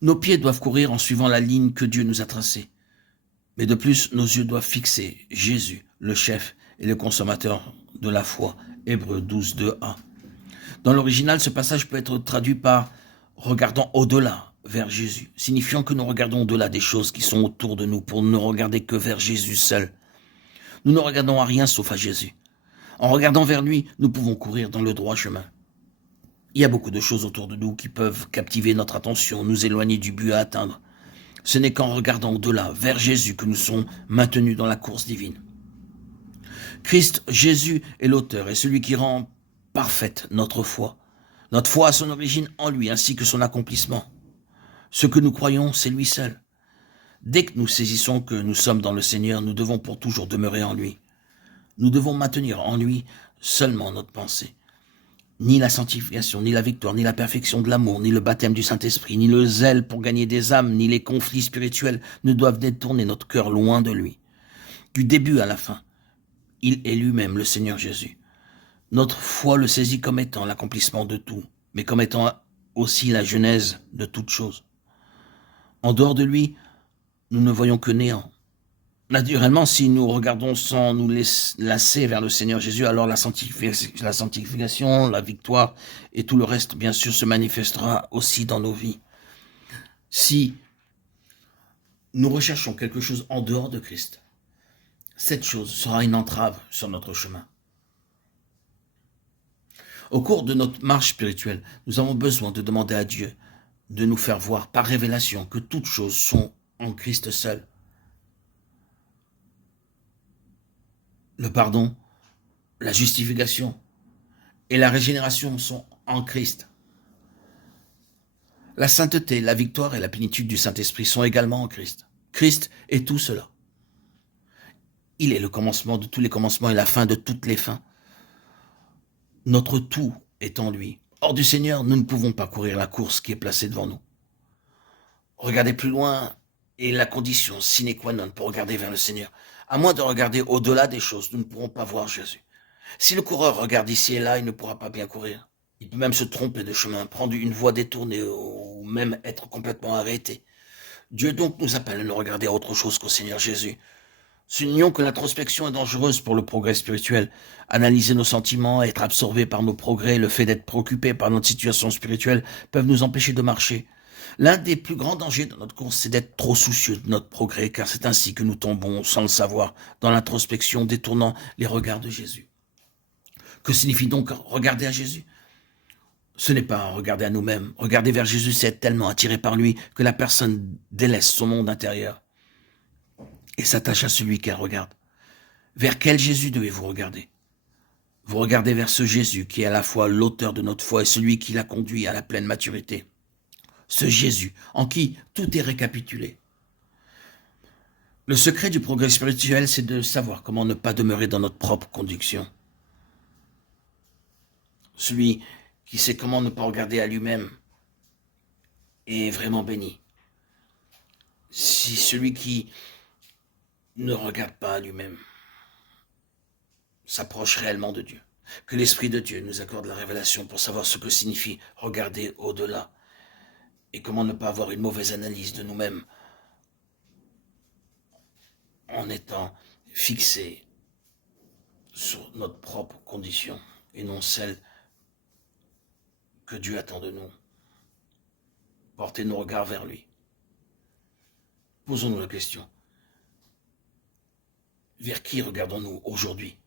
Nos pieds doivent courir en suivant la ligne que Dieu nous a tracée. Mais de plus, nos yeux doivent fixer Jésus, le chef et le consommateur de la foi. Hébreux 12, 2a. Dans l'original, ce passage peut être traduit par « regardant au-delà » vers Jésus, signifiant que nous regardons au-delà des choses qui sont autour de nous pour ne regarder que vers Jésus seul. Nous ne regardons à rien sauf à Jésus. En regardant vers lui, nous pouvons courir dans le droit chemin. Il y a beaucoup de choses autour de nous qui peuvent captiver notre attention, nous éloigner du but à atteindre. Ce n'est qu'en regardant au-delà, vers Jésus, que nous sommes maintenus dans la course divine. Christ, Jésus, est l'auteur et celui qui rend parfaite notre foi. Notre foi a son origine en lui, ainsi que son accomplissement. Ce que nous croyons, c'est lui seul. Dès que nous saisissons que nous sommes dans le Seigneur, nous devons pour toujours demeurer en lui. Nous devons maintenir en lui seulement notre pensée. Ni la sanctification, ni la victoire, ni la perfection de l'amour, ni le baptême du Saint-Esprit, ni le zèle pour gagner des âmes, ni les conflits spirituels ne doivent détourner notre cœur loin de lui. Du début à la fin, il est lui-même le Seigneur Jésus. Notre foi le saisit comme étant l'accomplissement de tout, mais comme étant aussi la genèse de toute chose. En dehors de lui, nous ne voyons que néant. Naturellement, si nous regardons sans nous lasser vers le Seigneur Jésus, alors la sanctification, la victoire et tout le reste, bien sûr, se manifestera aussi dans nos vies. Si nous recherchons quelque chose en dehors de Christ, cette chose sera une entrave sur notre chemin. Au cours de notre marche spirituelle, nous avons besoin de demander à Dieu de nous faire voir par révélation que toutes choses sont en Christ seul. Le pardon, la justification et la régénération sont en Christ. La sainteté, la victoire et la plénitude du Saint-Esprit sont également en Christ. Christ est tout cela. Il est le commencement de tous les commencements et la fin de toutes les fins. Notre tout est en lui. Hors du Seigneur, nous ne pouvons pas courir la course qui est placée devant nous. Regarder plus loin est la condition sine qua non pour regarder vers le Seigneur. À moins de regarder au-delà des choses, nous ne pourrons pas voir Jésus. Si le coureur regarde ici et là, il ne pourra pas bien courir. Il peut même se tromper de chemin, prendre une voie détournée ou même être complètement arrêté. Dieu donc nous appelle à ne regarder à autre chose qu'au Seigneur Jésus. Soulignons que l'introspection est dangereuse pour le progrès spirituel. Analyser nos sentiments, être absorbé par nos progrès, le fait d'être préoccupé par notre situation spirituelle peuvent nous empêcher de marcher. L'un des plus grands dangers de notre course, c'est d'être trop soucieux de notre progrès, car c'est ainsi que nous tombons, sans le savoir, dans l'introspection, détournant les regards de Jésus. Que signifie donc regarder à Jésus? Ce n'est pas regarder à nous-mêmes. Regarder vers Jésus, c'est être tellement attiré par lui que la personne délaisse son monde intérieur et s'attache à celui qu'elle regarde. Vers quel Jésus devez-vous regarder? Vous regardez vers ce Jésus qui est à la fois l'auteur de notre foi et celui qui l'a conduit à la pleine maturité. Ce Jésus en qui tout est récapitulé. Le secret du progrès spirituel, c'est de savoir comment ne pas demeurer dans notre propre conduction. Celui qui sait comment ne pas regarder à lui-même est vraiment béni. Si celui qui ne regarde pas à lui-même s'approche réellement de Dieu, que l'Esprit de Dieu nous accorde la révélation pour savoir ce que signifie regarder au-delà et comment ne pas avoir une mauvaise analyse de nous-mêmes en étant fixé sur notre propre condition et non celle que Dieu attend de nous. Portez nos regards vers lui. Posons-nous la question. Vers qui regardons-nous aujourd'hui?